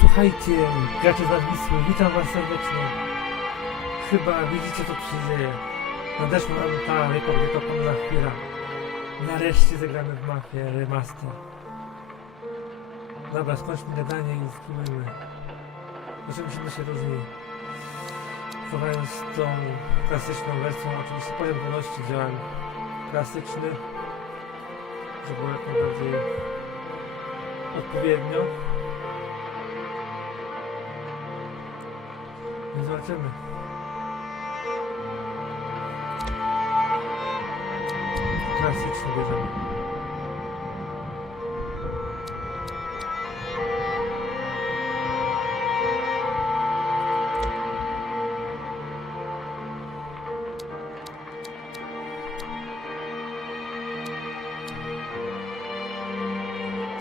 Słuchajcie, gracze z Wisły, witam was serdecznie. Chyba widzicie, co tu się dzieje. Nadeszła nam ta wiekopomna chwila. Nareszcie zagramy w Mafię remaster. Dobra, skończmy gadanie i spróbujmy. Zobaczymy, czym to się różni. Chowając tą klasyczną wersją, oczywiście poziom wolności działań klasyczny, żeby było jak najbardziej odpowiednio. No zobaczymy. Klasycznie bierzemy.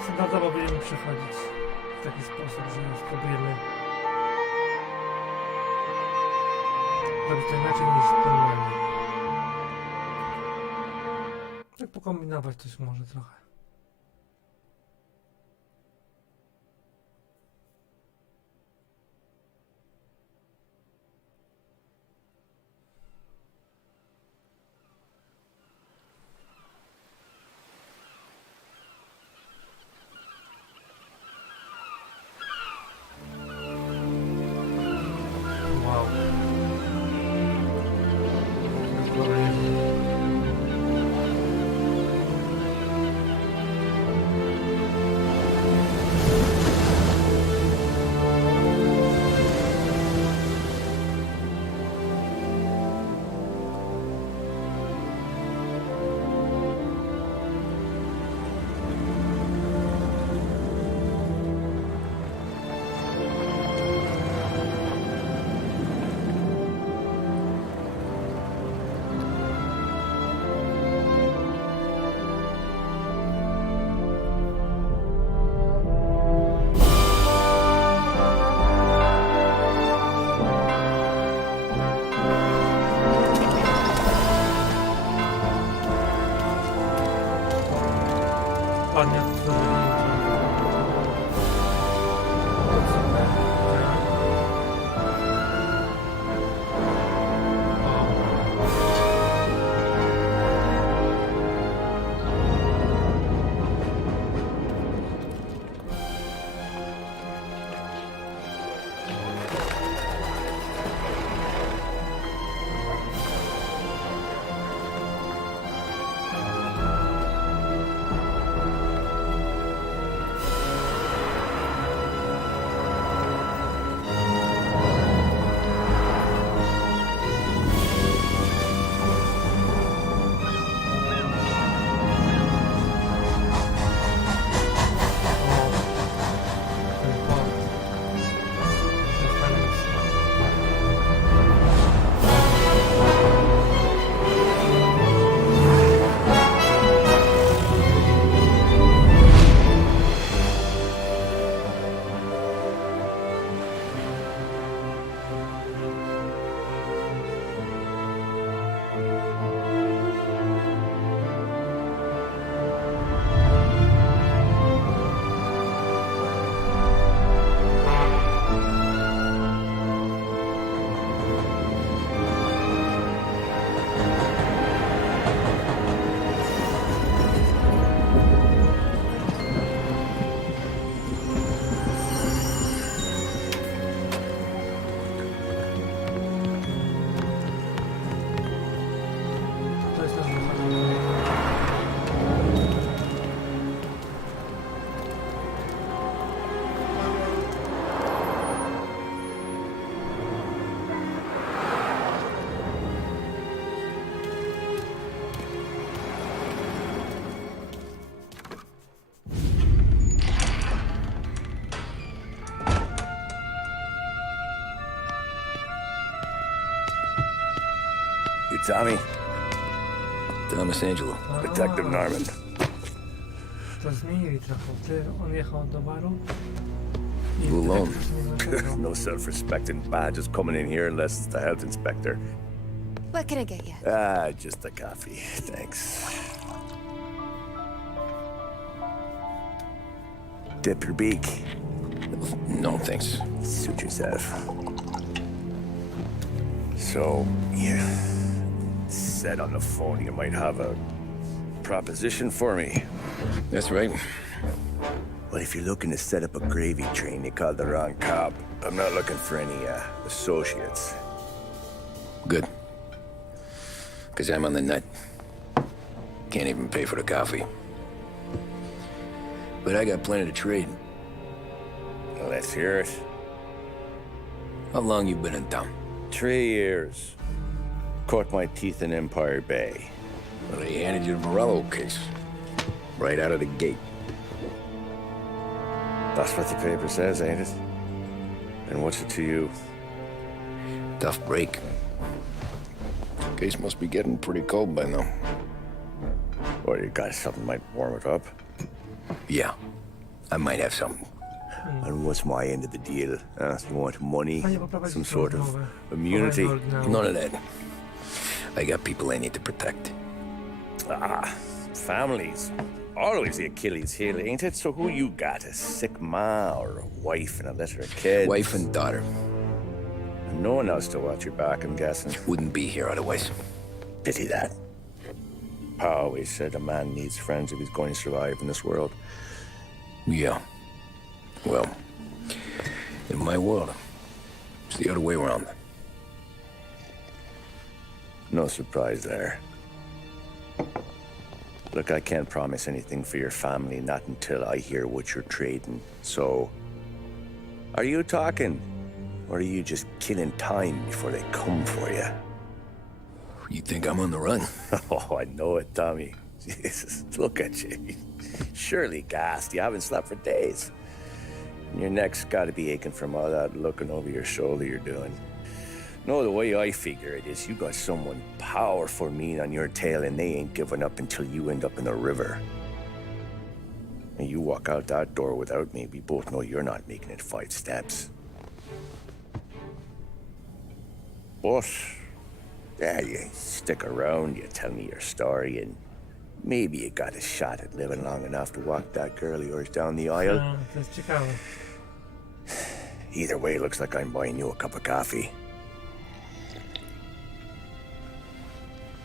Standardowo będziemy przechodzić w taki sposób, że spróbujemy robić to inaczej niż normalnie. Tak pokombinować coś może trochę. Wow. Dobra, jest. Ładnie. To jest nasz wychodzący. You Tommy? Thomas Angelo. Detective Norman. To zmienili trochę. On jechał do baru. I You alone? no. No self-respecting badges coming in here unless it's the health inspector. What can I get you? Just a coffee. Thanks. Dip your beak. No, thanks. Suit yourself. So, you said on the phone you might have a proposition for me. That's right. Well, if you're looking to set up a gravy train, you called the wrong cop. I'm not looking for any, associates. Good. Because I'm on the nut. Can't even pay for the coffee. But I got plenty to trade. Well, let's hear it. How long you been in town? 3 years. Caught my teeth in Empire Bay. Well, they handed you the Morello case. Right out of the gate. That's what the paper says, ain't it? And what's it to you? Tough break. Case must be getting pretty cold by now. Or you got something might warm it up? Yeah, I might have something. And what's my end of the deal? You want money? Panie, poprowadź Some sort of rozmowę. immunity? Poprowadź do oryginału. None of that. I got people I need to protect. Families. Always the Achilles heel, ain't it? So who you got? A sick ma or a wife and a litter of kids? Wife and daughter. And no one else to watch your back, I'm guessing. Wouldn't be here otherwise. Pity that. Pa always said a man needs friends if he's going to survive in this world. Yeah. Well, in my world, it's the other way around. No surprise there. Look, I can't promise anything for your family, not until I hear what you're trading. So, are you talking? Or are you just killing time before they come for you? You think I'm on the run? Oh, I know it, Tommy. Jesus, look at you. Surely gassed. You haven't slept for days. And your neck's got to be aching from all that looking over your shoulder you're doing. No, the way I figure it is you got someone powerful mean on your tail and they ain't giving up until you end up in the river. And you walk out that door without me, we both know you're not making it 5 steps. But, yeah, you stick around, you tell me your story, and maybe you got a shot at living long enough to walk that girl of yours down the aisle. No, to jest ciekawe. Either way, looks like I'm buying you a cup of coffee.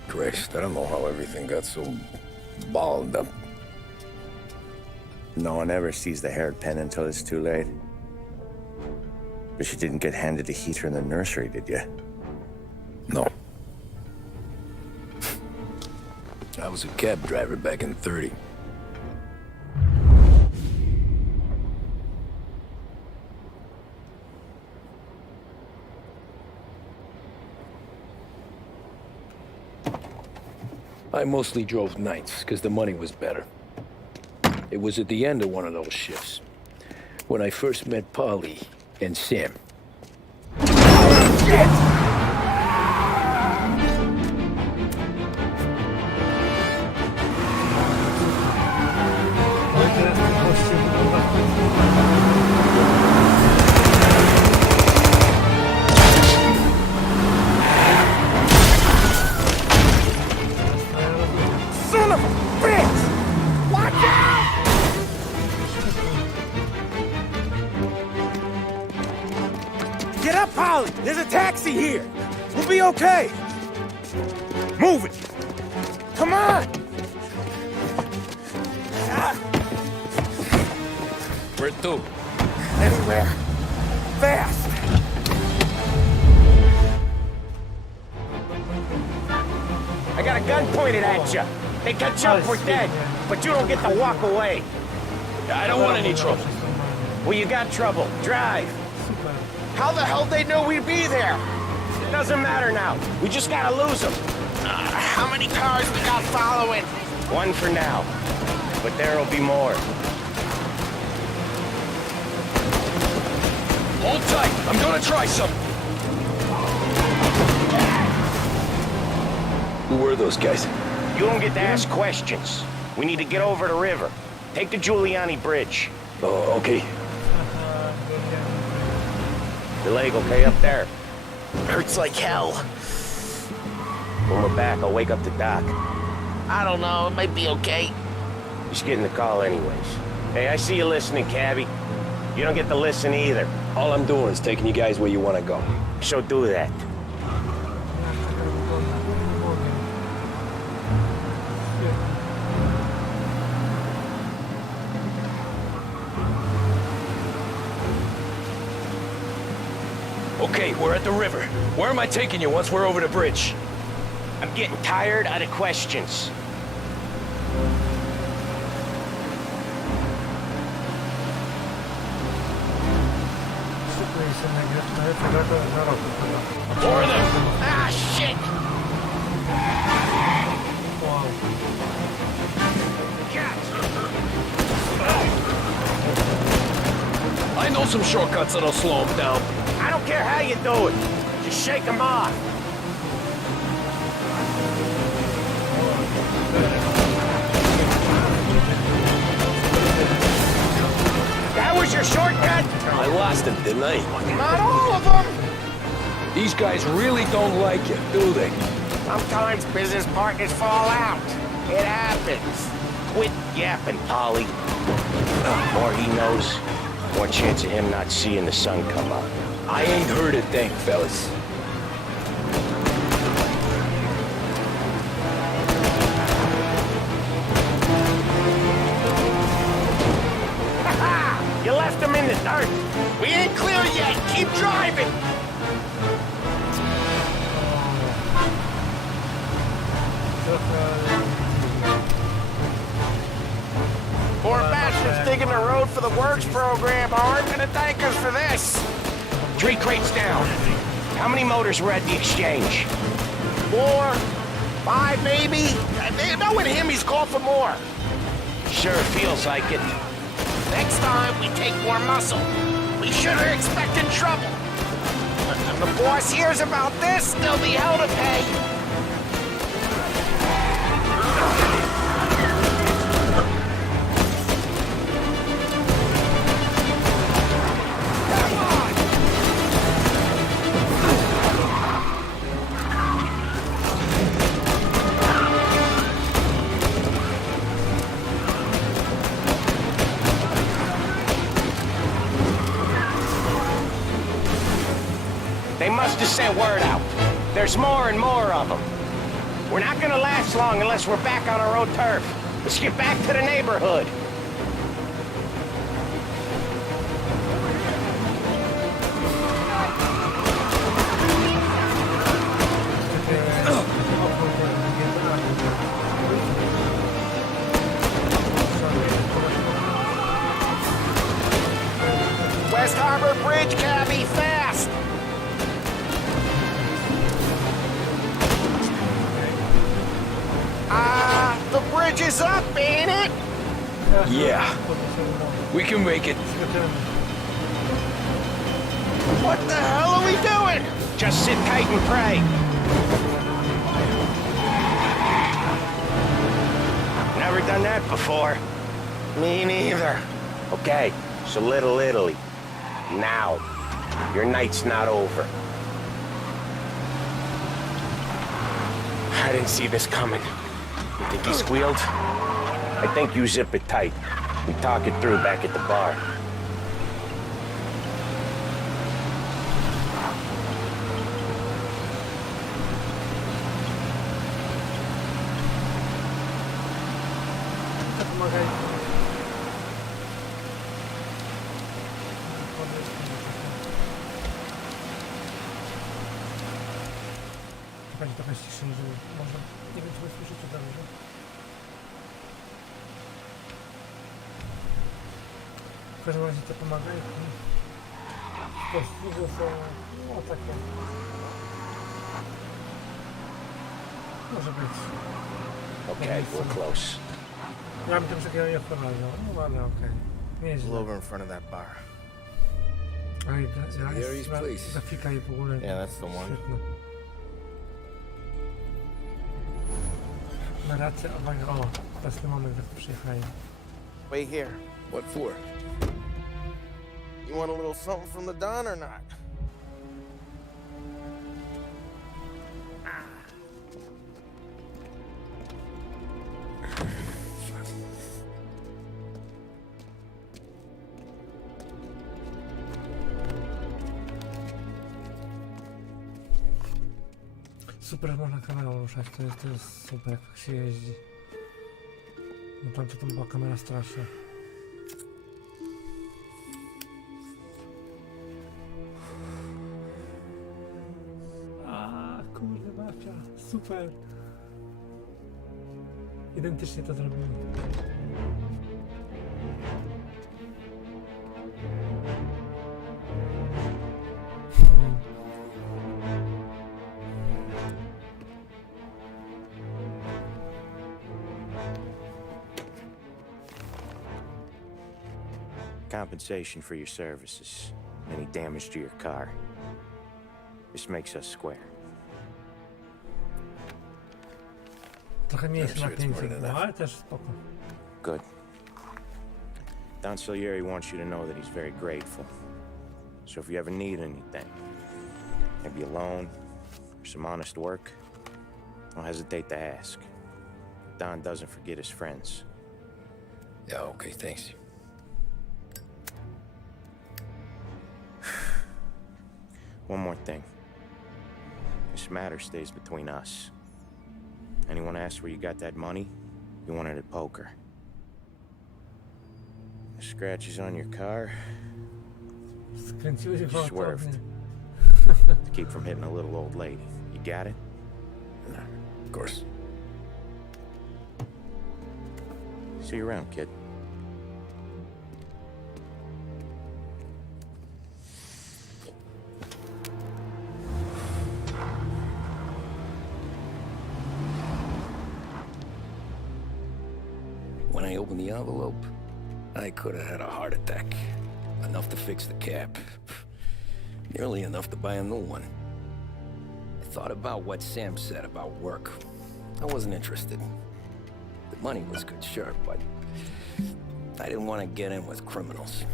Christ, I don't know how everything got so balled up. No one ever sees the haired pen until it's too late. But you didn't get handed a heater in the nursery, did you? No. I was a cab driver back in 30. I mostly drove nights, because the money was better. It was at the end of one of those shifts, when I first met Polly and Sam. No i teraz ten gościu chyba. Son of a bitch! Watch out! Get up, Polly! There's a taxi here! We'll be okay! Move it! Come on! Where to? Anywhere! Fast! I got a gun pointed at you. They catch up, we're dead. But you don't get to walk away. I don't want any trouble. Well, you got trouble. Drive. Super. How the hell they know we'd be there? Doesn't matter now. We just gotta lose them. How many cars we got following? One for now. But there'll be more. Hold tight. I'm gonna try something. Who were those guys? You don't get to ask questions. We need to get over the river. Take the Giuliani Bridge. Oh, okay. Your leg okay up there? Hurts like hell. When we're back, I'll wake up the doc. I don't know, it might be okay. Just getting the call anyways. Hey, I see you listening, cabbie. You don't get to listen either. All I'm doing is taking you guys where you want to go. So do that. Jak taka wygląda? Nie mogę. Świetnie. Okay, we're at the river. Where am I taking you once we're over the bridge? I'm getting tired of the questions. Szybko i się nagrać na rok chyba. More of them! Ah, shit! Wow. I know some shortcuts that'll slow them down. I don't care how you do it. Just shake them off. That was your shortcut? I lost him, didn't I? Not all of them. These guys really don't like you, do they? Sometimes business partners fall out. It happens. Quit yapping, Polly. The more he knows, more chance of him not seeing the sun come up. I ain't heard a thing, fellas. You left him in the dirt. We ain't clear yet. Keep driving. Poor bastards digging the road for the works program aren't gonna thank us for this. 3 crates down. How many motors were at the exchange? 4, 5 maybe. Knowing him, he's called for more. Sure feels like it. Next time, we take more muscle. We should have expected trouble. If the boss hears about this, there'll be hell to pay. They must have sent word out. There's more and more of them. We're not gonna last long unless we're back on our own turf. Let's get back to the neighborhood. West Harbor Bridge, cabby, fast! The bridge is up, ain't it? Yeah, we can make it. What the hell are we doing? Just sit tight and pray. Never done that before. Me neither. Okay, so Little Italy. Now, your night's not over. I didn't see this coming. You think he squealed? I think you zip it tight. We talk it through back at the bar. Pomagaj. Będzie trochę ciszej, żeby można... Nie wiem, czy mnie słyszycie dobrze. W każdym razie te pomagajki. Pościże są... no takie... może być... Okay, we're close. Ja bym tym takiego nie wprowadzał, no ale okej. Nieźle. Over in front of that bar. Oj, Mary's place. grafika i w ogóle... Yeah, that's the one. Świetne. Narracja, uwaga, o, teraz ten moment, jak przyjechali. Wait here. What for? You want a little something from the Don or not? super, że można kamerą ruszać, to jest super, jak się jeździ. No tam to była kamera straszna. A kurde, mafia, super. Identycznie to zrobili. Compensation for your services. Any damage to your car. This makes us square. Trochę mniejsze I'm sure it's napięcie, more than no that. ale też spoko. Good. Don Salieri wants you to know that he's very grateful. So if you ever need anything, maybe a loan or some honest work, don't hesitate to ask. Don doesn't forget his friends. Yeah, okay, thanks. One more thing. This matter stays between us. Anyone asks where you got that money, you won it at poker. The scratches on your car Skręciły się gwałtownie. swerved to keep from hitting a little old lady. You got it? No, of course. See you around, kid. When I opened the envelope, I could have had a heart attack. Enough to fix the cap. Nearly enough to buy a new one. I thought about what Sam said about work. I wasn't interested. The money was good, sure, but I didn't want to get in with criminals.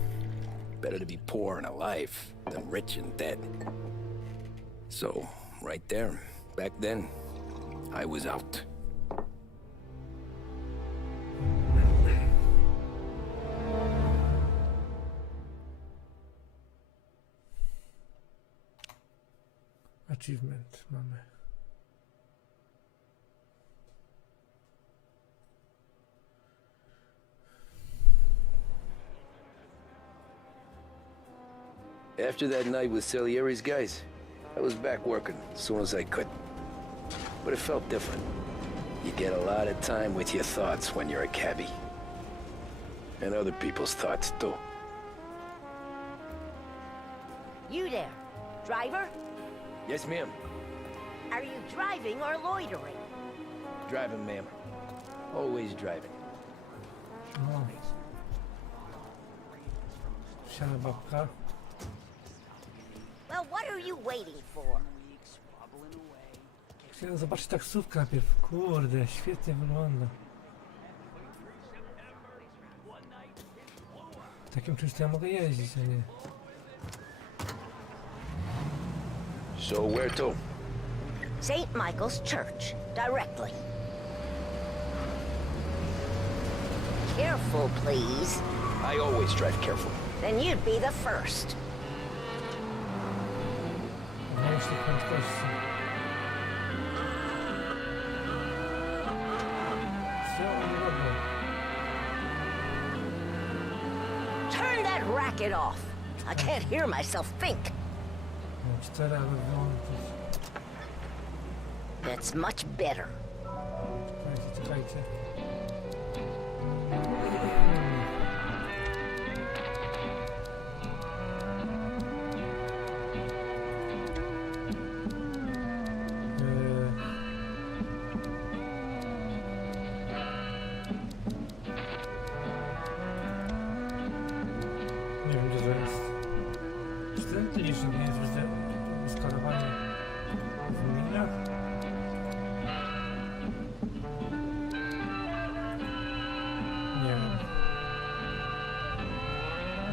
Better to be poor and alive than rich and dead. So, right there, back then, I was out. Achievement mamy. After that night with Salieri's guys, I was back working as soon as I could. But it felt different. You get a lot of time with your thoughts when you're a cabbie. And other people's thoughts, too. You there, driver? Yes, ma'am. Are you driving or loitering? Driving, ma'am. Always driving. No. Siana babka. Well, what are you waiting for? Chciałem zobaczyć taksówkę najpierw. Kurde, świetnie wygląda. Takim czymś to ja mogę jeździć, a nie. So where to? St. Michael's Church, directly. Careful, please. I always drive careful. Then you'd be the first. Ogranicznik prędkości. Co oni robią? Turn that racket off. I can't hear myself think. No, 4, aby wyłączyć. That's much better. Czekajcie, czekajcie. Nie wiem, gdzie to jest. Czy ten licznik nie jest skalowanie w milach? Nie wiem.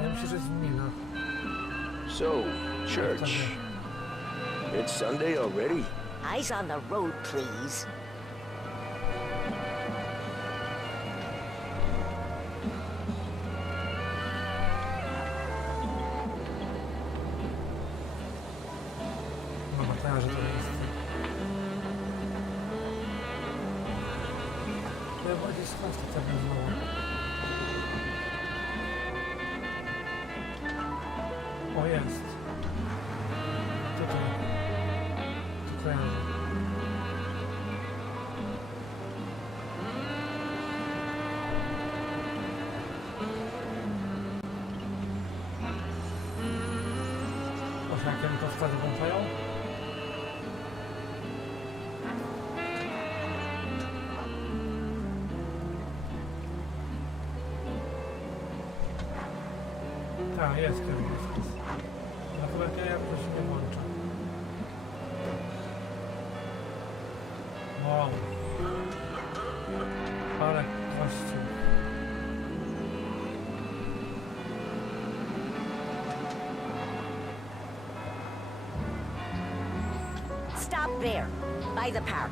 Ja myślę, że jest w milach. So, church. It's Sunday already? Eyes on the road, please. Mam nadzieję, że to jest. Ja bardziej skąd to tak znowu. O, jest. Tutaj. Tu kojarzę. Może jak mi to wtedy włączają? Tak, jest kierunek. Na pewno ja to się nie włącza. Wow. Ale kościół. Stop there, by the park.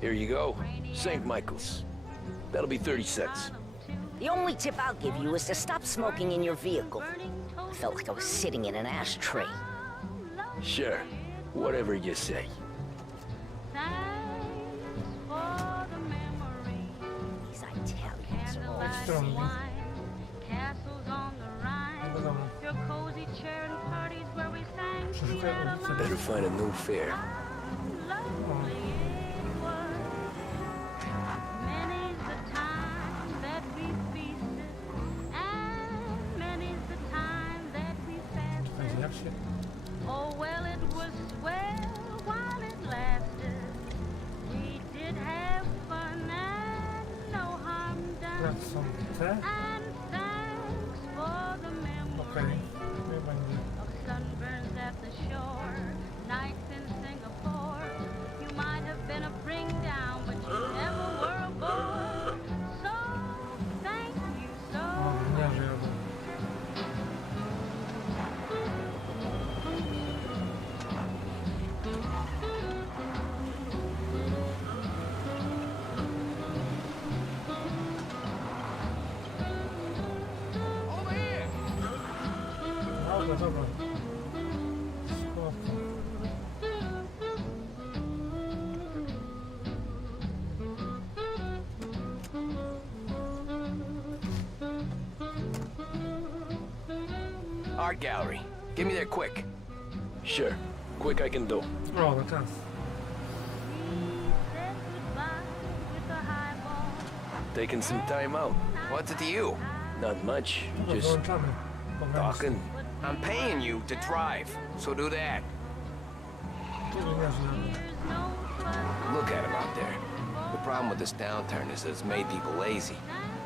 Here you go. St. Michael's. That'll be 30 cents. The only tip I'll give you is to stop smoking in your vehicle. I felt like I was sitting in an ashtray. Sure. Whatever you say. These Italians are all... Ekstra mówi. Nie wiadomo. Przeszukaj ulicę. Better find a new fare. O. Czekajcie, jak się... Oh, well, it was swell while it lasted. We did have fun and no harm Jak done. są te? And thanks for the Okej. memory Nie będzie. of sunburns at the shore, nights in Singapore. You might have been a bring down, but you never were a bore. So, thank you so O, gniarzy jadą. Dobra, dobra. Spoko. Art gallery. Get me there quick. Sure. Quick I can do. O, na czas. said goodbye with a highball. Taking some time out. What's it to you? Not much. Dobra, Just wyłączamy. talking. I'm paying you to drive, so do that. Tu gniarzy jadą. There's no trust. Look at him out there. The problem with this downturn is that it's made people lazy,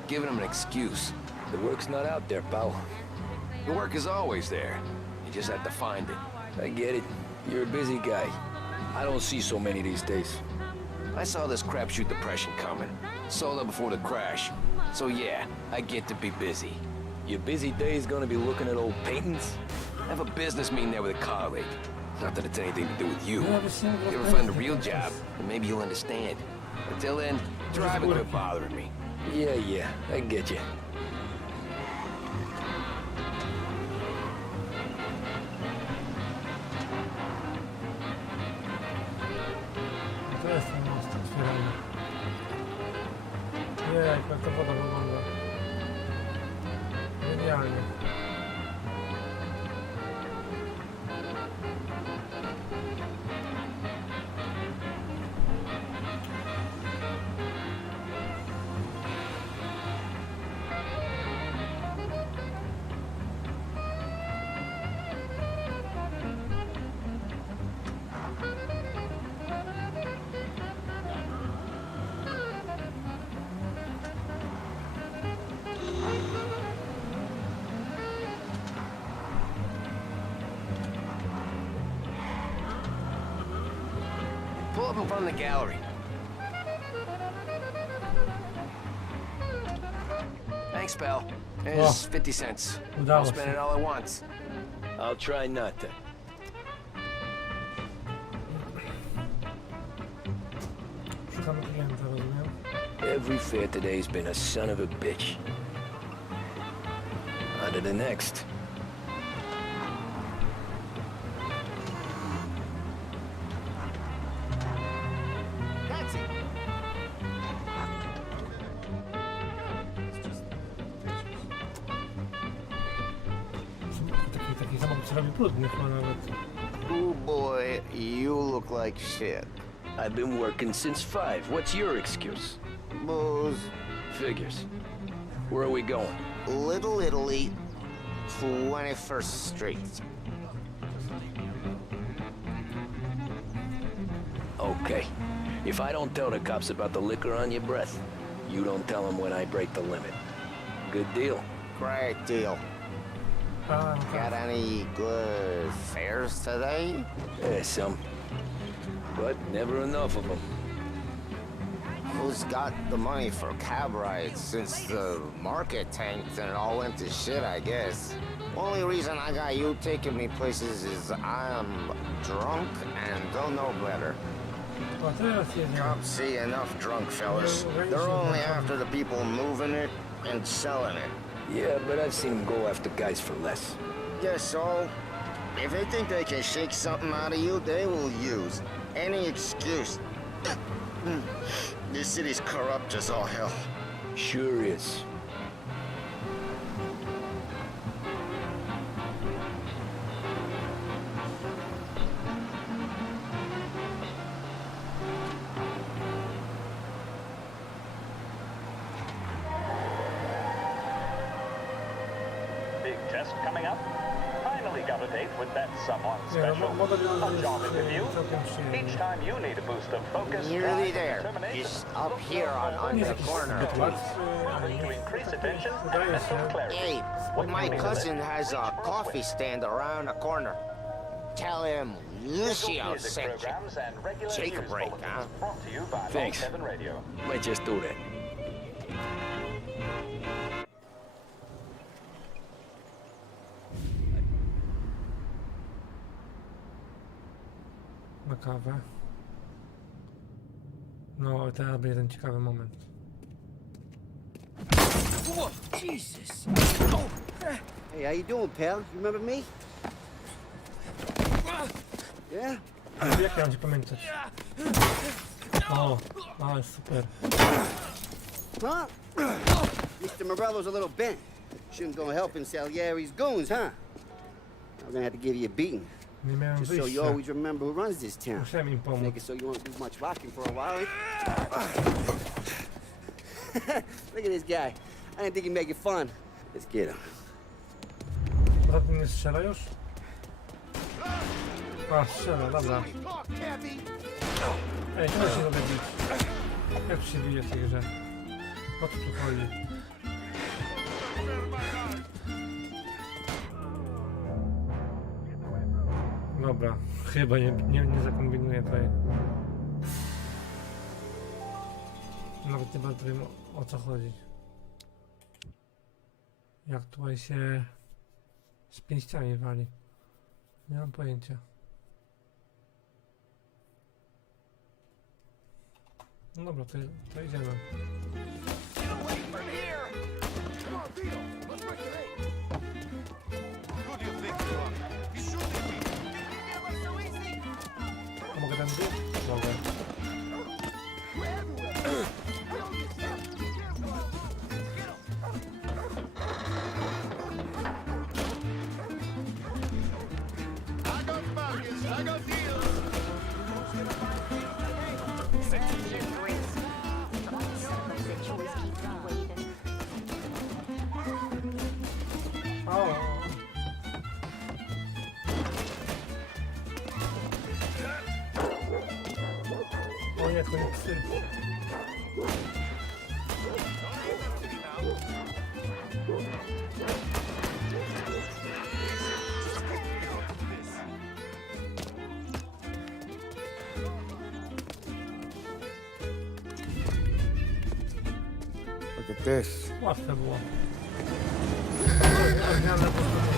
giving them an excuse. The work's not out there, pal. The work is always there. You just have to find it. I get it. You're a busy guy. I don't see so many these days. I saw this crapshoot depression coming. Sold up before the crash. So yeah, I get to be busy. Your busy day's gonna be looking at old paintings? I have a business meeting there with a colleague. Not that it's anything to do with you. No, but see, You ever find a real job, then maybe you'll understand. Until then, drive and quit bothering me. Yeah, I get you. To jest ten most otwierany. Jejku, jak ta woda wygląda. Genialnie. Pull up in front of the gallery. Thanks, pal. Here's 50 cents. Udało I'll spend się. it all at once. I'll try not to. Szukamy klienta, rozumiem? Every fair today's been a son of a bitch. On to the next. taki samochód się robi brudny chyba nawet. Ooh boy, you look like shit. I've been working since 5. What's your excuse? Booze. Figures. Where are we going? Little Italy, 21st Street. Okay. If I don't tell the cops about the liquor on your breath, you don't tell them when I break the limit. Good deal. Great deal. Got any good fares today? Yeah, some. But never enough of them. Who's got the money for cab rides since the market tanked and it all went to shit, I guess? Only reason I got you taking me places is I'm drunk and don't know better. O, teraz jedziemy. Cops see enough drunk fellas. They're only after the people moving it and selling it. Yeah, but I've seen them go after guys for less. Guess so. If they think they can shake something out of you, they will use any excuse. This city's corrupt as all hell. Sure is. Big test coming up. Finally got a date with that someone Nie, no, special. model A jest job interview. całkiem przyjemny. Each time you need a boost of focus, Nearly drive, there. determination, Just up here on Nie the jest jakiś corner. zbyt łatwy, ale to nie increase attention and wydaje mental się. clarity. Hey, my cousin has a coffee stand around the corner. Tell him Lucio Music sent you. programs and regular Take a news break, bulletins huh? brought to you by Thanks. 7 Radio. Might just do that. Na kawę. No, teraz będzie ten ciekawy moment. Hey, how you doing, pal? You remember me? Yeah? Jak ja mam cię pamiętać? O, ale super. Huh? Mr. Morello's a little bent. Shouldn't go helping Salieri's goons, huh? I'm gonna have to give you a beating. Nie miałem Just so you wyjścia. always remember who runs this town. Musiałem im pomóc. Make it so you won't do much rocking for a while. Look at this guy. I didn't think he'd make it fun. Let's get him. Poza tym nie strzela już? A, strzela, dobra. Ej, czemu się mogę bić? Jak tu się bije w tej grze? O co tu chodzi? Dobra, chyba nie zakombinuję tutaj. Nawet nie bardzo wiem o co chodzi. Jak tutaj się z pięściami wali. Nie mam pojęcia. No dobra, to idziemy. A mogę tam być? Mogę. O. O nie, to nie psy. Look at this. Łatwe było. Oryginalne postawy.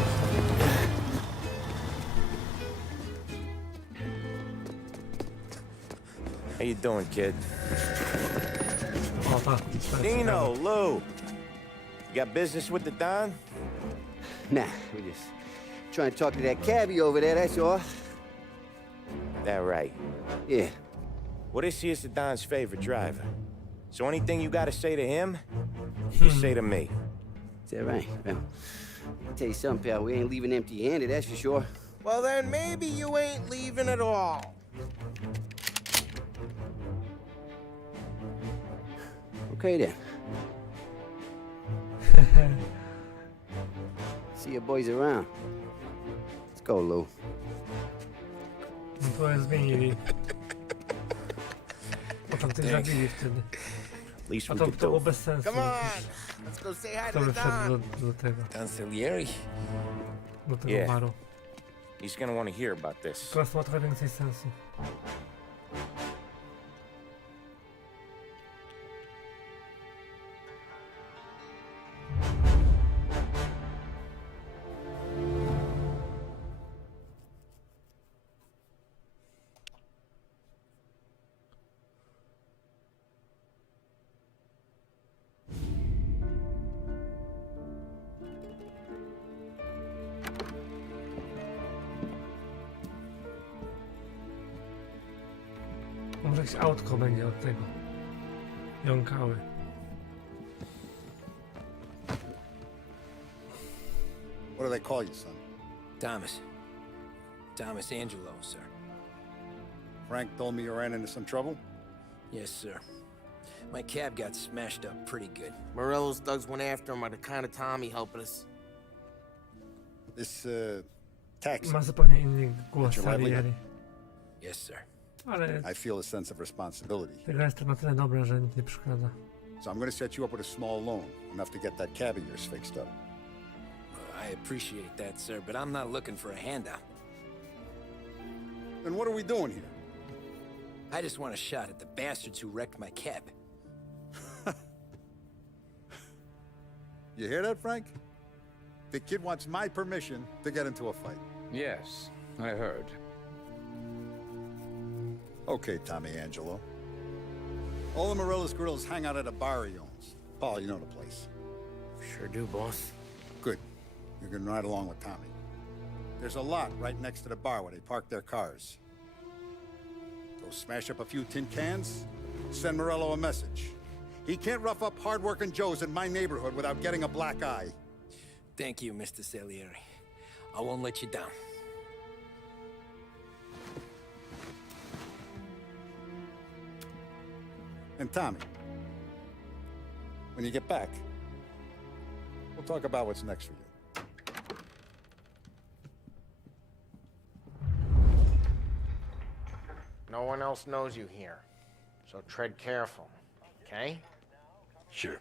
How you doing, kid? O tak. Dino, Lou. You got business with the Don? Nah, we just trying to talk to that cabbie over there, that's all. That right. Yeah. Well, this here's the Don's favorite driver. So anything you gotta say to him, just say to me. Is that right? Well, I tell you something, pal, we ain't leaving empty-handed, that's for sure. Well, then maybe you ain't leaving at all. Okay, then. See your boys around. Let's go, Lou. No to je zmienili. Potem tych zabili wtedy. At least A we to, could to było go. bez sensu. Come on, let's go say hi Kto to by the wszedł Don. do tego, Don Salieri? do tego Yeah. baru? He's gonna want to hear about this. Teraz ma trochę więcej sensu. Może jakieś autko będzie od tego. Jąkały. What do they call you, son? Thomas. Thomas Angelo, sir. Frank told me you ran into some trouble? Yes, sir. My cab got smashed up pretty good. Morello's thugs went after him by the kind of Tommy helping us. This, taxi. Ma zupełnie inny głos Your livelihood? Salieri. Yes, sir. Ale I feel a sense of responsibility. ta gra jest na tyle dobra, że nic nie przeszkadza. So I'm gonna set you up with a small loan, enough to get that cab of yours fixed up. I appreciate that, sir, but I'm not looking for a handout. Then what are we doing here? I just want a shot at the bastards who wrecked my cab. You hear that, Frank? The kid wants my permission to get into a fight. Yes, I heard. Okay, Tommy Angelo. All the Morello's girls hang out at a bar he owns. Paul, you know the place. Sure do, boss. Good. You can ride along with Tommy. There's a lot right next to the bar where they park their cars. Go smash up a few tin cans, send Morello a message. He can't rough up hard-working Joes in my neighborhood without getting a black eye. Thank you, Mr. Salieri. I won't let you down. And Tommy, when you get back, we'll talk about what's next for you. No one else knows you here, so tread careful, okay? Sure.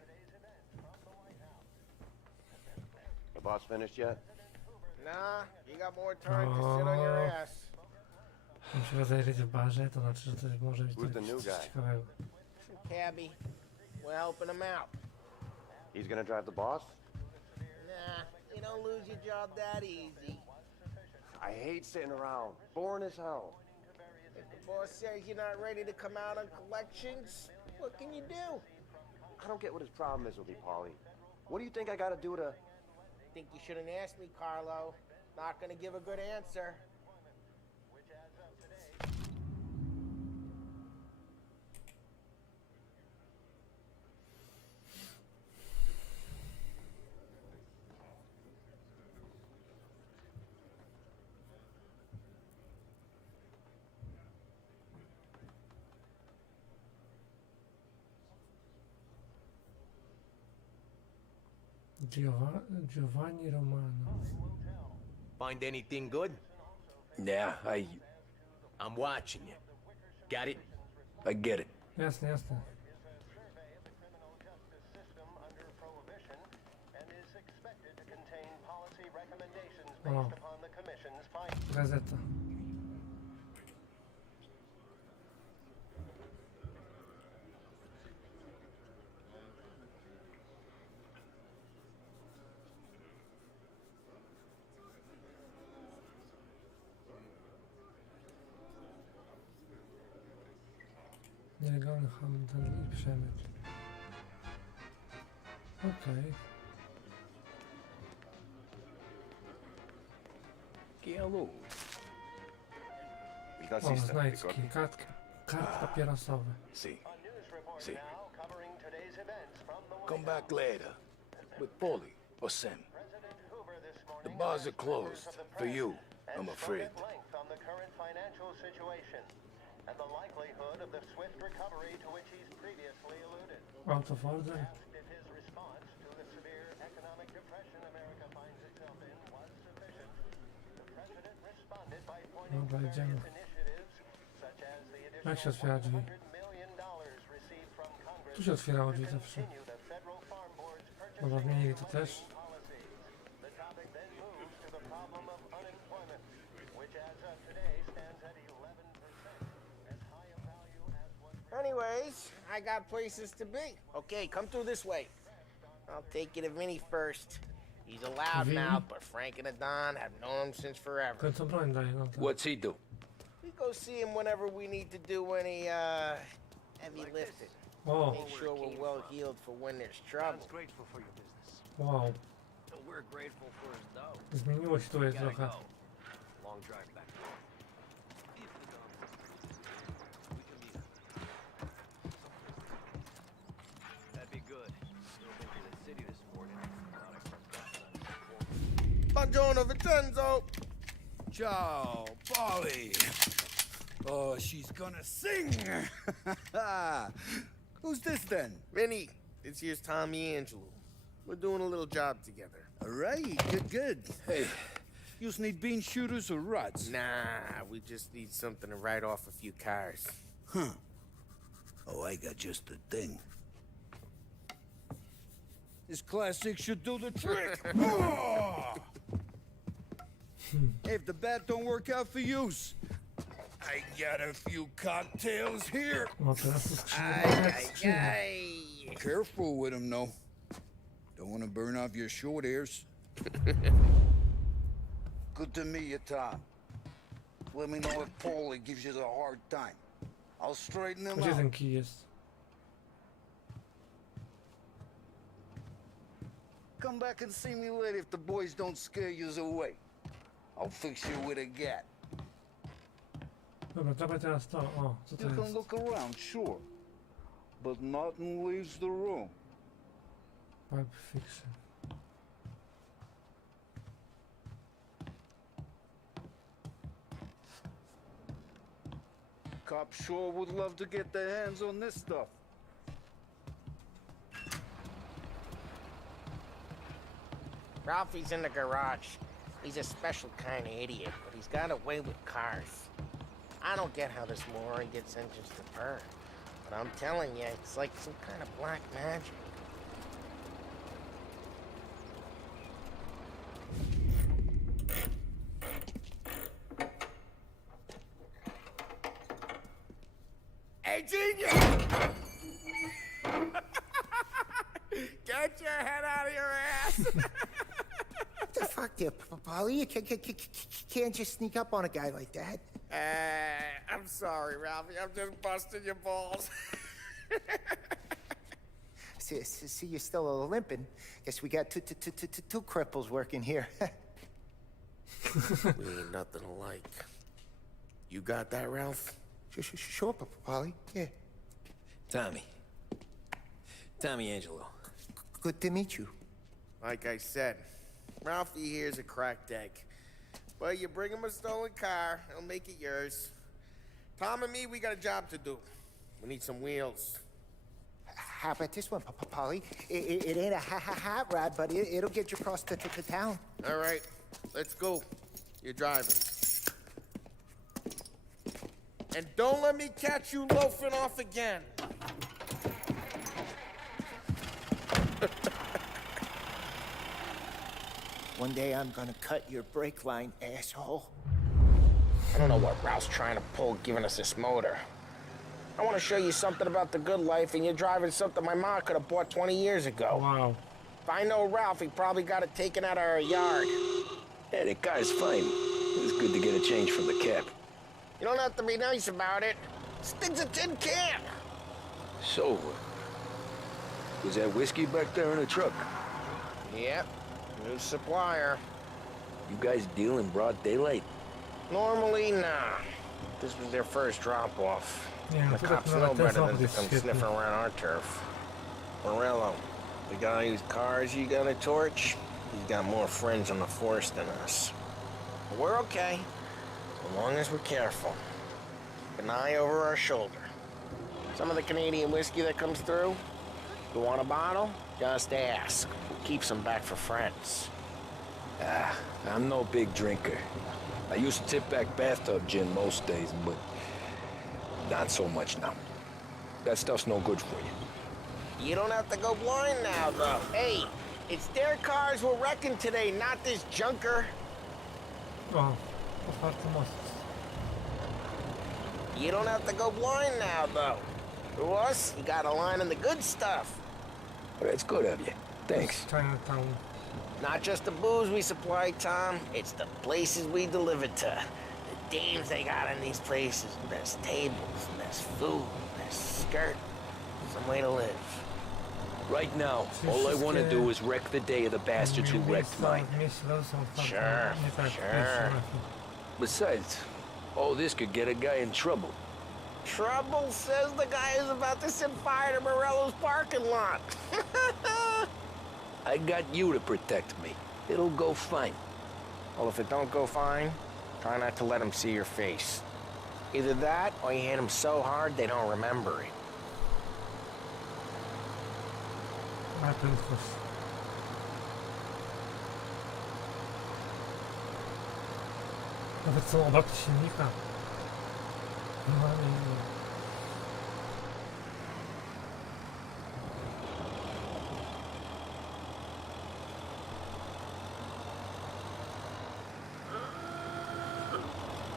The boss finished yet? Nah, you got more time to sit on your ass. Muszę go zajrzeć w barze, to znaczy, że coś może być Who's the new coś guy? ciekawego. Cabby, we're helping him out. He's gonna drive the boss? Nah, you don't lose your job that easy. I hate sitting around. Boring as hell. If the boss says you're not ready to come out on collections, what can you do? I don't get what his problem is with me, Paulie. What do you think I gotta do to... Think you shouldn't ask me, Carlo. Not gonna give a good answer. Giovanni Romano. Find anything good? Yeah, I'm watching you. Got it? I get it. Jasne, jasne. O, gazeta. Nielegalny handel i przemyt. Okej. Kielu. O, znajdźki, karty papierosowe. See. Come back later with Polly or Sam. bars are closed. For you, I'm afraid. On the current financial situation and the likelihood of the swift recovery to which he's previously alluded. Out of order. Asked if his response to the severe economic depression America finds itself in was sufficient, the president responded by pointing to various initiatives such as the Jak się additional otwiera drzwi? $100 million received from Congress Tu się otwierało drzwi to zawsze. continue the federal farm board's purchasing Dobra, zmienili to też. policies. The topic then moves to the problem of unemployment, which as of today stands at 11%, as high a value as was. Anyways, I got places to be. Okay, come through this way. I'll take you to Vinny first. He's a loudmouth, but Frank and the Don have known him since forever. Końcą broń daje, no to. What's he do? We go see him whenever we need to do any, heavy lifting. O, Make sure we're well healed for when there's trouble. Grateful for your business. wow. We're grateful for his dough. Zmieniło się tu jest trochę. Long drive back. That'd be good. Drove into the city this morning. Buongiorno, Vincenzo! Ciao, Polly. Oh, she's gonna sing. Who's this then? Vinny, this here's Tommy Angelo. We're doing a little job together. All right, good. Hey, you need bean shooters or rods? Nah, we just need something to write off a few cars. Huh. Oh, I got just the thing. This classic should do the trick. Oh! If the bat don't work out for use, I got a few cocktails here. No teraz to skrzynia. Careful with them, though. Don't want to burn off your short hairs. Good to meet you, Tom. Let me know if Paulie gives you a hard time. I'll straighten him Gdzie out. ten kij jest? Come back and see me later if the boys don't scare you away. I'll fix you with a gat. Dobra, dawaj teraz to. O, co to You can jest? look around, sure. But nothing leaves the room. Pulp Fiction. Cops sure would love to get their hands on this stuff. Ralphie's in the garage. He's a special kind of idiot, but he's got a way with cars. I don't get how this moron gets engines to burn, but I'm telling you, it's like some kind of black magic. Hey, genius! Get your head out of your ass! What the fuck there, Polly? You can't just sneak up on a guy like that. I'm sorry, Ralphie. I'm just busting your balls. See, you're still limping. Guess we got two cripples working here. We ain't nothing alike. You got that, Ralph? Sure, Polly. Yeah. Tommy. Tommy Angelo. Good to meet you. Like I said, Ralphie here's a cracked egg. But you bring him a stolen car, he'll make it yours. Tom and me, we got a job to do. We need some wheels. How about this one, Polly? It ain't a hot rod, but it'll get you across to town. All right, let's go. You're driving. And don't let me catch you loafing off again. One day I'm gonna cut your brake line, asshole. I don't know what Ralph's trying to pull giving us this motor. I want to show you something about the good life, and you're driving something my mom could have bought 20 years ago. Wow. If I know Ralph, he probably got it taken out of our yard. Yeah, the car's fine. It was good to get a change from the cab. You don't have to be nice about it. This thing's a tin can. So, was that whiskey back there in the truck? Yep, new supplier. You guys deal in broad daylight? Normally, nah. This was their first drop-off. Yeah, The to cops tak know nawet better ten than to samochód come jest sniffing świetny. around our turf. Morello, we got any cars you got a torch? He's got more friends on the force than us. But we're okay, as long as we're careful. An eye over our shoulder. Some of the Canadian whiskey that comes through, you want a bottle? Just ask. We'll keep some back for friends. Ah, I'm no big drinker. I used to tip back bathtub gin most days, but not so much now. That stuff's no good for you. You don't have to go blind now, though. Hey, it's their cars we're wrecking today, not this junker. O, otwarty most. You don't have to go blind now, though. To us, you got a line on the good stuff. That's good of you. Thanks. Chinatown. Not just the booze we supply, Tom. It's the places we deliver to. The dames they got in these places. There's tables, there's food, there's skirt. Some way to live. Right now, all I want to do is wreck the day of the bastards who wrecked mine. Sure, sure. Besides, all this could get a guy in trouble. Trouble says the guy is about to set fire to Morello's parking lot. I got you to protect me. It'll go fine. Well, if it don't go fine, try not to let him see your face. Either that, or you hit him so hard they don't remember it. A prędkość. Nawet są obroty silnika. No i...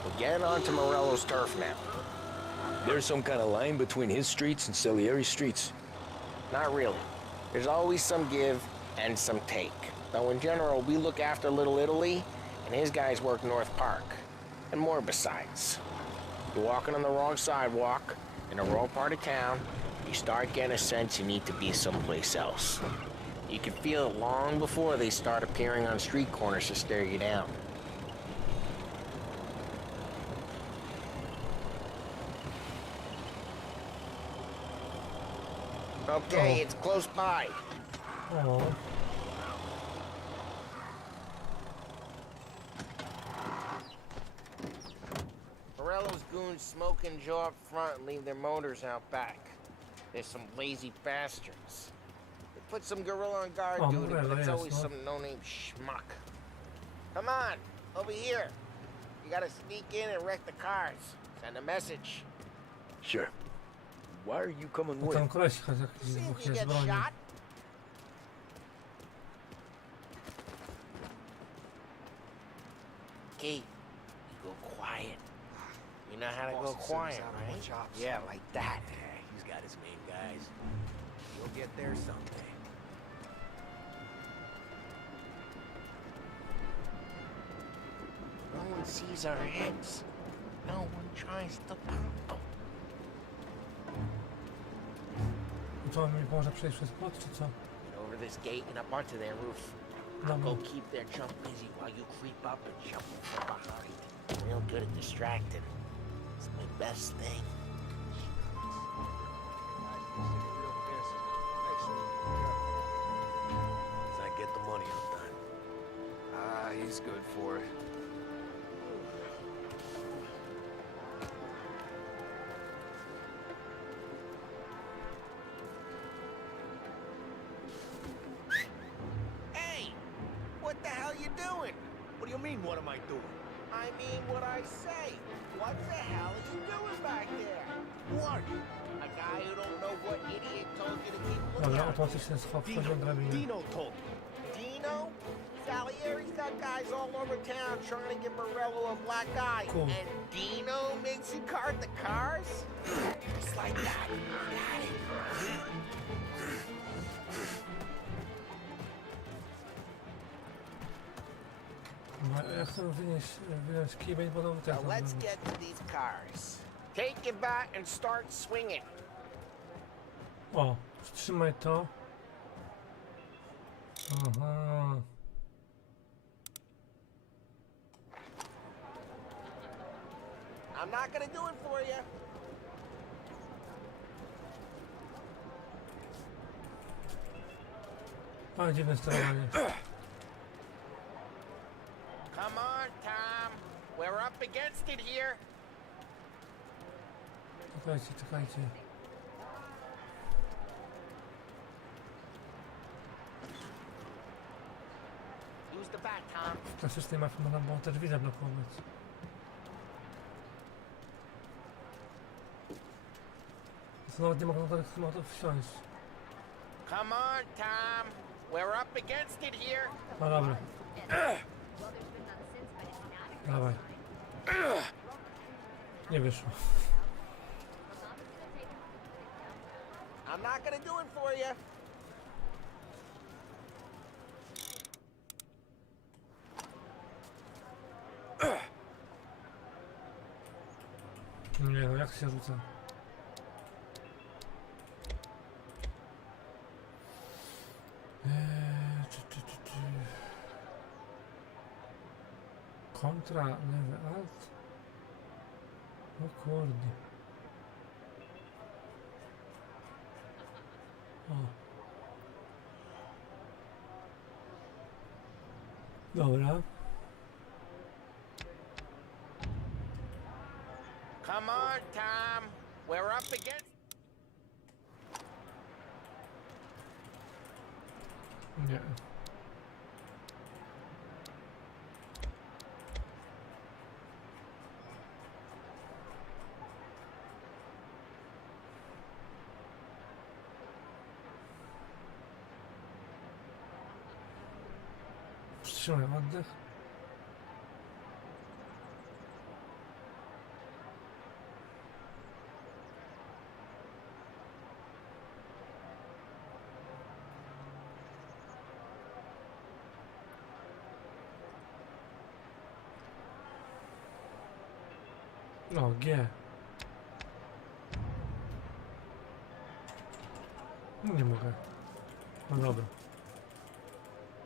We're getting onto Morello's turf now. There's some kind of line between his streets and Salieri's streets. Not really. There's always some give and some take. Though in general, we look after Little Italy, and his guys work North Park. And more besides. You're walking on the wrong sidewalk, in the wrong part of town, you start getting a sense you need to be someplace else. You can feel it long before they start appearing on street corners to stare you down. Okay, it's close by. O. Morello's goons smoke and Joe up front and leave their motors out back. There's some lazy bastards. They put some gorilla on guard Oh, duty, but it's yes, always no? some no-name schmuck. Come on, over here. You gotta sneak in and wreck the cars. Send a message. Sure. Why are you coming Bo with? tam koleś chodzi jakiś See if dwóch you jest get broni. shot. Kate, you go quiet. You know how to go quiet, right? Yeah, like that. Yeah, he's got his main guys. You'll get there someday. No one sees our heads. No one tries to pop them. To mi może przejść przez płot, czy co? Get over this gate and up onto their roof. I'll go keep their chump busy while you creep up and shuffle from behind. I'm real good at distracting. It's my best thing. As I get the money on time. Ah, he's good for it. Hey! What the hell you doing? What do you mean, what am I doing? I mean what I say. What the hell are you doing back there? Who are you? A guy who don't know what idiot told you to keep looking Dobra, out. automatyczny schop, wchodzi od drabiny. Dino told me. Dino? Salieri's got guys all over town trying to get Morello a black eye. Cool. And Dino makes you cart the cars? Just like that. Got it. Ja chcę wyjąć kij baseballowy, to Now jak to let's zrobić? get to these cars. Take your bat and start swinging. O, wstrzymaj to. Aha. I'm not gonna do it for you. Ale dziwne sterowanie. against it here. Czekajcie, czekajcie. Use the back, Tom. W klasycznej mafii można było też widzę blokować. To nawet nie mogą na tych samochodów wsiąść. Come on, Tom. We're up against it here. No dobra. Dawaj. Nie wyszło. I'm not gonna do it for you. Nie no, jak się rzuca? Czy. Kontra, lewy alt? O kurde. O. Dobra. Come on, Tom. We're up against... Nie. Wstrzymaj oddech. No, G. Nie mogę. No dobra.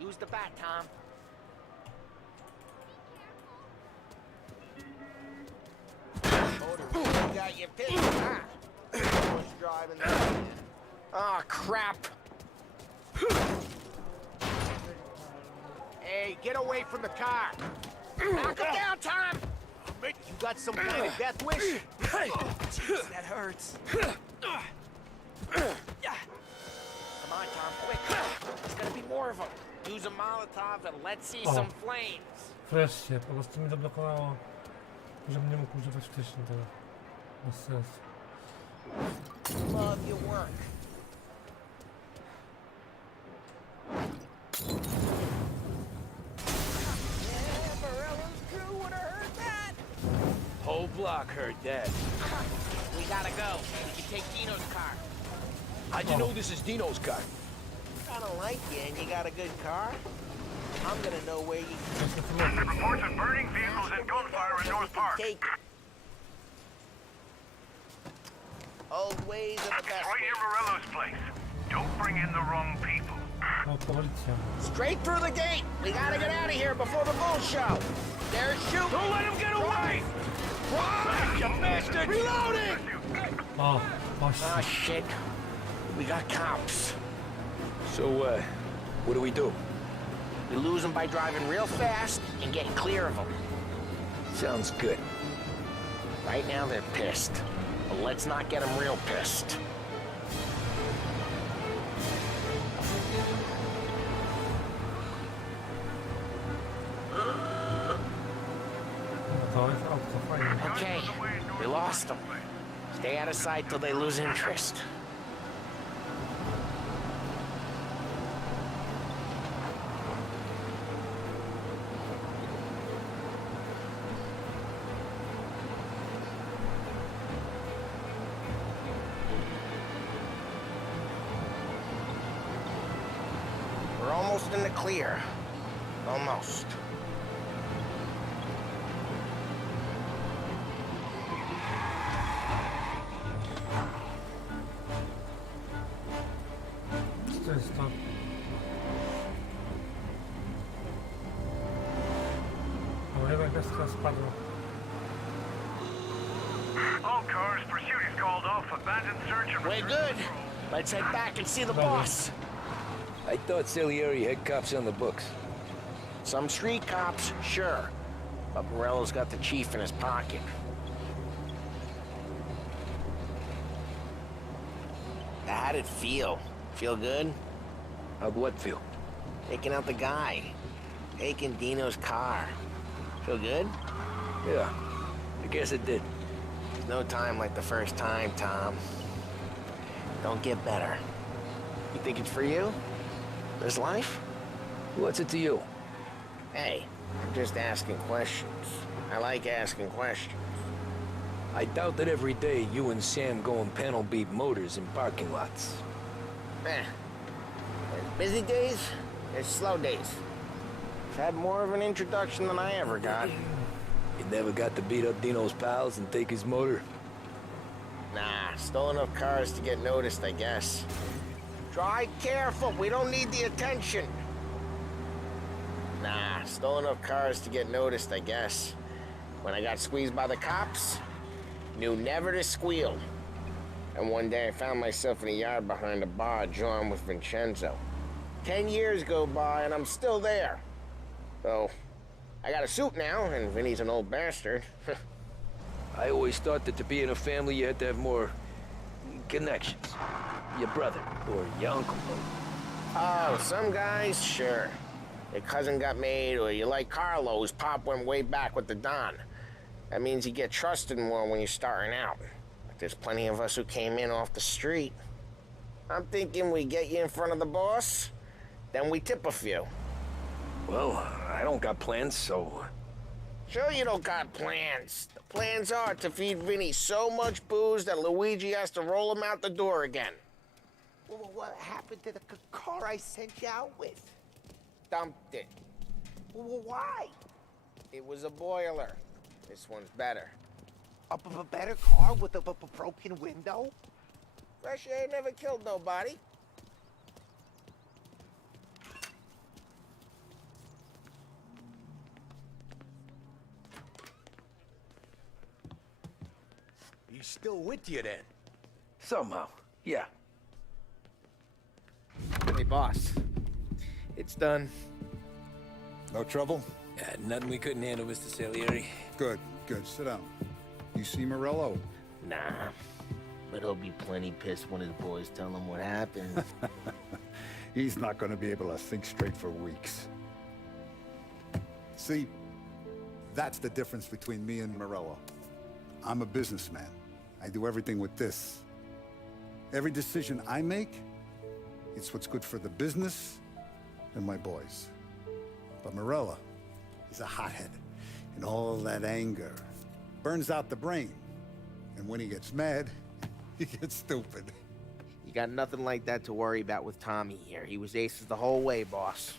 Use the bat, Tom. Motor got you pissed, huh? Who's driving that? Oh, crap. Hey, get away from the car. Knock it down, Tom. You got some kind of death wish? Jeez, that hurts. Come on, Tom, quick. There's gonna be more of them. Use a Molotov and let's see some flames. Wreszcie, po prostu mi zablokowało, żebym nie mógł używać wcześniej tego. Bez sensu. Love your work. Whole block heard that. We gotta go. We can take Dino's car. How'd you know this is Dino's car? I don't like you and you got a good car. I'm gonna know where you... Reports of burning vehicles and gunfire in North Park. Take old ways are the best Right ways. near Morello's place. Don't bring in the wrong people. O, policja. Straight through the gate. We gotta get out of here before the bull show. They're shooting. Don't let him get away! Run, you bastard! Reloading! O, Oh, właśnie. shit. We got cops. So, what do we do? We lose them by driving real fast and getting clear of them. Sounds good. Right now they're pissed. But let's not get them real pissed. To jest auto, fajnie. Okay, we lost them. Stay out of sight till they lose interest. We're almost in the clear. Almost. Co to jest to? O, chyba jakaś spadła. All cars, pursuit is called off. Abandon search and We're good. Let's head back and see the Lovely. boss. I thought Salieri had cops on the books. Some street cops, sure. But Morello's got the chief in his pocket. How'd it feel? Feel good? How'd what feel? Taking out the guy. Taking Dino's car. Feel good? Yeah, I guess it did. There's no time like the first time, Tom. Don't get better. You think it's for you? This life? What's it to you? Hey, I'm just asking questions. I like asking questions. I doubt that every day you and Sam go and panel beat motors in parking lots. There's busy days, there's slow days. I've had more of an introduction than I ever got. You never got to beat up Dino's pals and take his motor? Nah, stole enough cars to get noticed, I guess. Drive careful, we don't need the attention. Nah, stole enough cars to get noticed, I guess. When I got squeezed by the cops, knew never to squeal. And one day I found myself in a yard behind a bar drawn with Vincenzo. 10 years go by and I'm still there. So, I got a suit now, and Vinny's an old bastard. I always thought that to be in a family you had to have more connections. Your brother, or your uncle. Oh, some guys, sure. Your cousin got made, or you like Carlos, Pop went way back with the Don. That means you get trusted more when you're starting out. But there's plenty of us who came in off the street. I'm thinking we get you in front of the boss, then we tip a few. Well, I don't got plans, so... Sure you don't got plans. The plans are to feed Vinny so much booze that Luigi has to roll him out the door again. Well, what happened to the car I sent you out with? Dumped it. Well, why? It was a boiler. This one's better. A better car with a broken window? Fresh air never killed nobody. He's still with you then? Somehow, yeah. Hey, boss. It's done. No trouble? Yeah, nothing we couldn't handle, Mr. Salieri. Good, good. Sit down. You see Morello? Nah. But he'll be plenty pissed when his boys tell him what happened. He's not going to be able to think straight for weeks. See, that's the difference between me and Morello. I'm a businessman. I do everything with this. Every decision I make, it's what's good for the business and my boys. But Morello, he's a hothead. And all that anger burns out the brain. And when he gets mad, he gets stupid. You got nothing like that to worry about with Tommy here. He was aces the whole way, boss.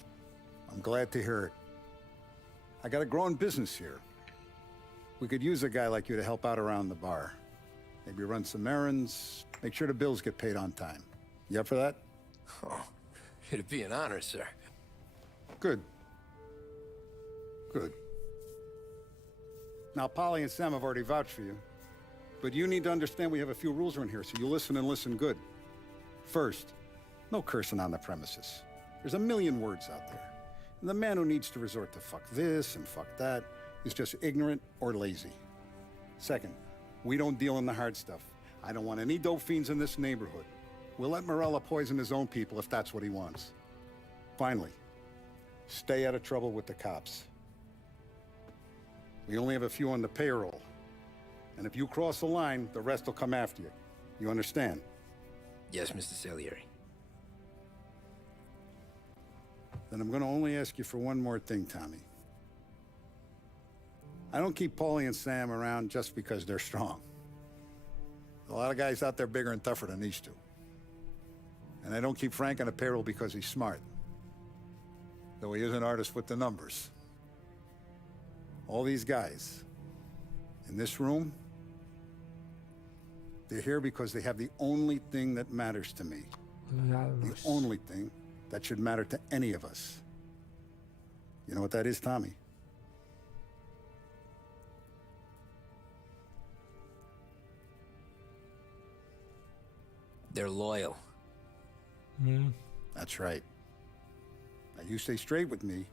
I'm glad to hear it. I got a growing business here. We could use a guy like you to help out around the bar. Maybe run some errands, make sure the bills get paid on time. You up for that? Oh, it'd be an honor, sir. Good. Good. Now, Polly and Sam have already vouched for you. But you need to understand we have a few rules around here, so you listen and listen good. First, no cursing on the premises. There's a million words out there. And the man who needs to resort to fuck this and fuck that is just ignorant or lazy. Second, we don't deal in the hard stuff. I don't want any dope fiends in this neighborhood. We'll let Morello poison his own people if that's what he wants. Finally, stay out of trouble with the cops. We only have a few on the payroll. And if you cross the line, the rest will come after you. You understand? Yes, Mr. Salieri. Then I'm going to only ask you for one more thing, Tommy. I don't keep Paulie and Sam around just because they're strong. A lot of guys out there bigger and tougher than these two. And I don't keep Frank on the payroll because he's smart. Though he is an artist with the numbers. All these guys in this room, they're here because they have the only thing that matters to me. The only thing that should matter to any of us. You know what that is, Tommy? They're loyal. That's right. Now, you stay straight with me,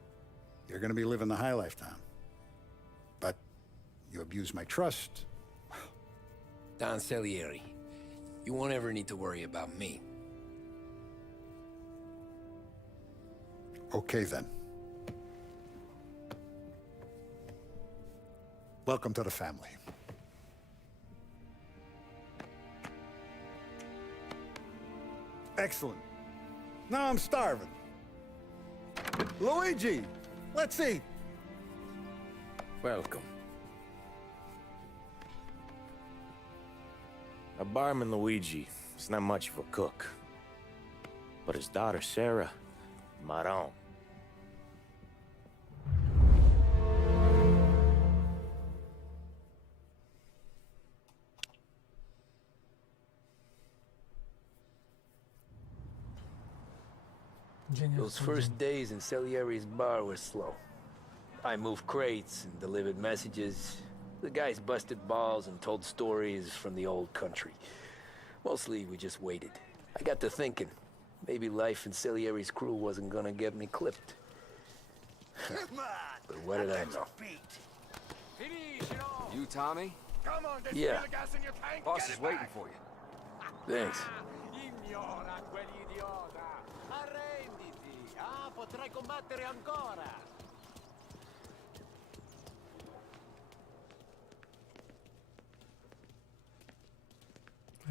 you're gonna be living the high life, Tom. You abuse my trust. Don Salieri, you won't ever need to worry about me. Okay, then. Welcome to the family. Excellent. Now I'm starving. Luigi, let's eat. Welcome. A barman Luigi is not much of a cook. But his daughter Sarah, Maron. Those first days in Salieri's bar were slow. I moved crates and delivered messages. The guys busted balls and told stories from the old country. Mostly, we just waited. I got to thinking, maybe life in Salieri's crew wasn't gonna get me clipped. But what did I know? You, Tommy? Yeah. Boss is waiting for you. Thanks. Ignora quell'idiota! Arrenditi! Ah, potrai combattere ancora!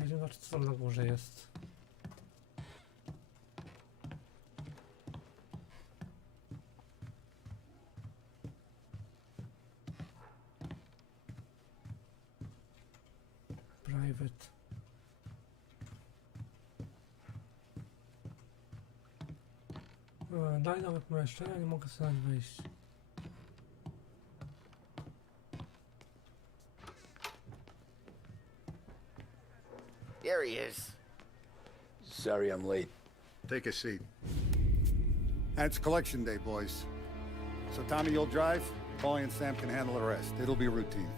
Idziemy zobaczyć, co tam na górze jest. Private. Daj nowe pomieszczenia, nie mogę sobie wejść. Here he is. Sorry I'm late. Take a seat. And it's collection day, boys. So Tommy, you'll drive. Paulie and Sam can handle the rest. It'll be routine.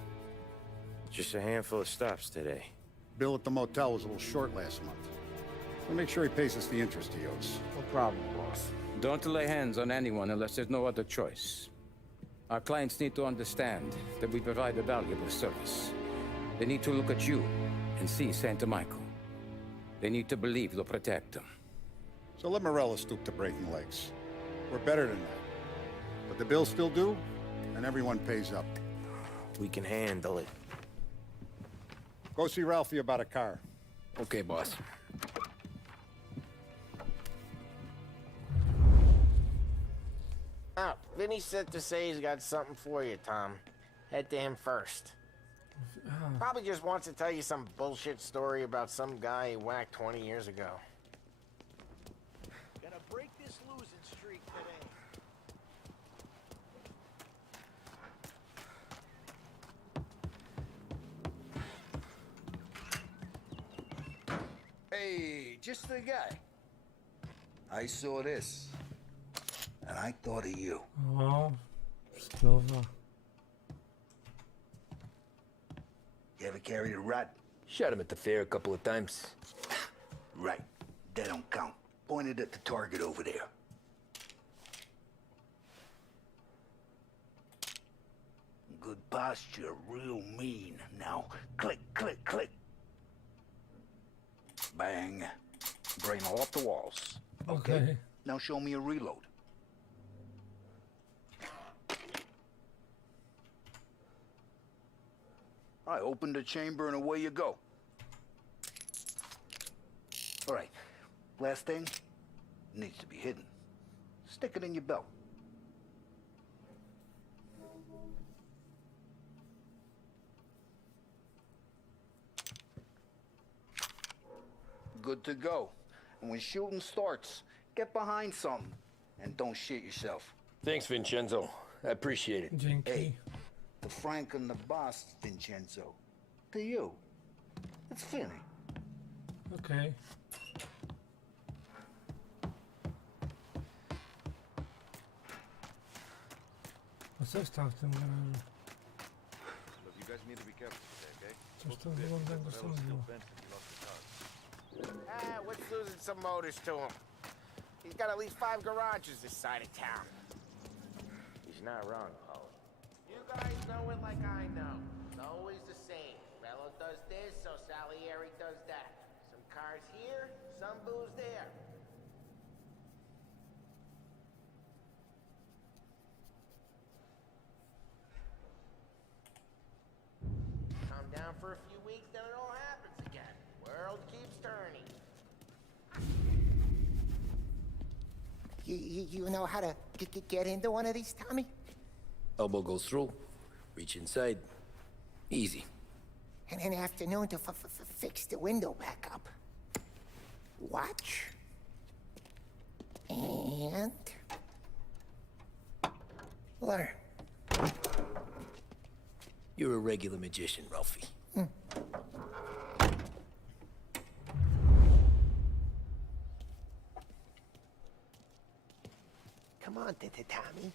Just a handful of stops today. Bill at the motel was a little short last month. So make sure he pays us the interest he owes. No problem, boss. Don't lay hands on anyone unless there's no other choice. Our clients need to understand that we provide a valuable service. They need to look at you and see Santa Michael. They need to believe you'll protect them. So let Morella stoop to breaking legs. We're better than that. But the bills still due, and everyone pays up. We can handle it. Go see Ralphie about a car. Okay, boss. Ah, Vinny said to say he's got something for you, Tom. Head to him first. Probably just wants to tell you some bullshit story about some guy he whacked 20 years ago. Gonna break this losing streak today. Hey, just the guy. I saw this, and I thought of you. O, splowa. You ever carried a rat? Shot him at the fair a couple of times. Right. That don't count. Pointed at the target over there. Good posture, real mean. Now, click, click, click. Bang. Brain off the walls. Okay. Now show me a reload. All right, open the chamber and away you go. All right, last thing needs to be hidden. Stick it in your belt. Good to go. And when shooting starts, get behind something and don't shit yourself. Thanks, Vincenzo. I appreciate it. Dzięki. Hey, the Frank and the boss, Vincenzo. To you. It's Finny. Okej. A coś tam w tym garażu. Coś tam wygląda jakby sam było. Ah, what's losing some motors to him? He's got at least 5 garages this side of town. He's not wrong, Paulie. You guys know it like I know. It's always the same. Fellow does this, so Salieri does that. Some cars here, some booze there. Calm down for a few weeks, then it all happens again. World keeps turning. You know how to get into one of these, Tommy? Elbow goes through. Reach inside. Easy. And an afternoon to fix the window back up. Watch. And... learn. You're a regular magician, Ralphie. Come on, Tommy.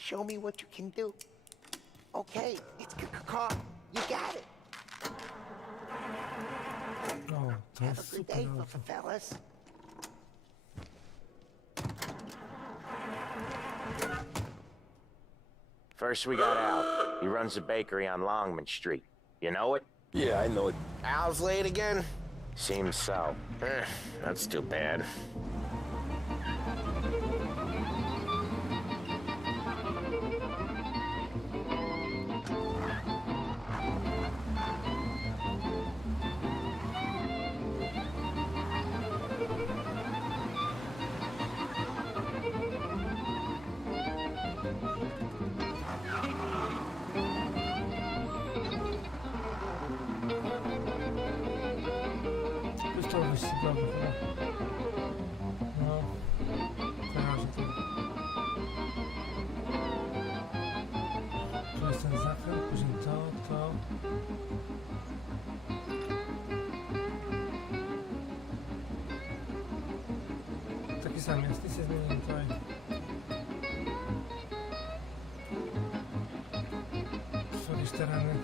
Show me what you can do. Okay, it's car. You got it. O, to Have jest a good super day, auto. fellas. First we got Al. He runs a bakery on Longman Street. You know it? Yeah, I know it. Al's late again? Seems so. That's too bad. Już to wyścigowy chyba. No. Kojarzę to. Tu jest ten zakręt, później to. Taki sam jest, nic nie zmieniłem tutaj. Są jakieś tereny.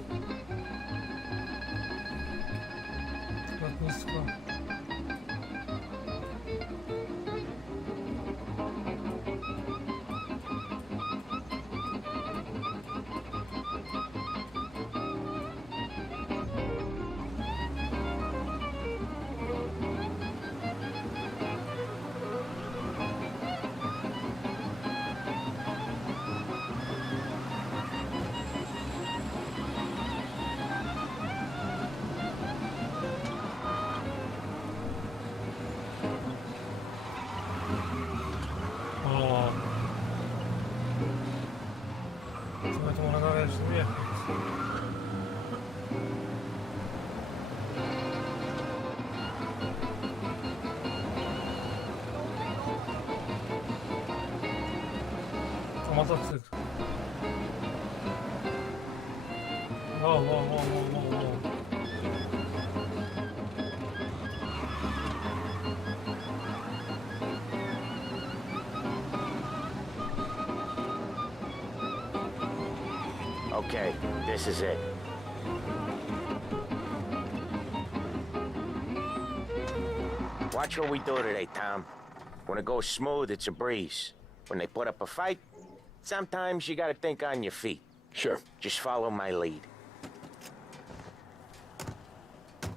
Lotnisko. O. Chyba to można dalej jeszcze wyjechać. To motocykl. Wow. Okay, this is it. Watch what we do today, Tom. When it goes smooth, it's a breeze. When they put up a fight, sometimes you gotta think on your feet. Sure. Just follow my lead.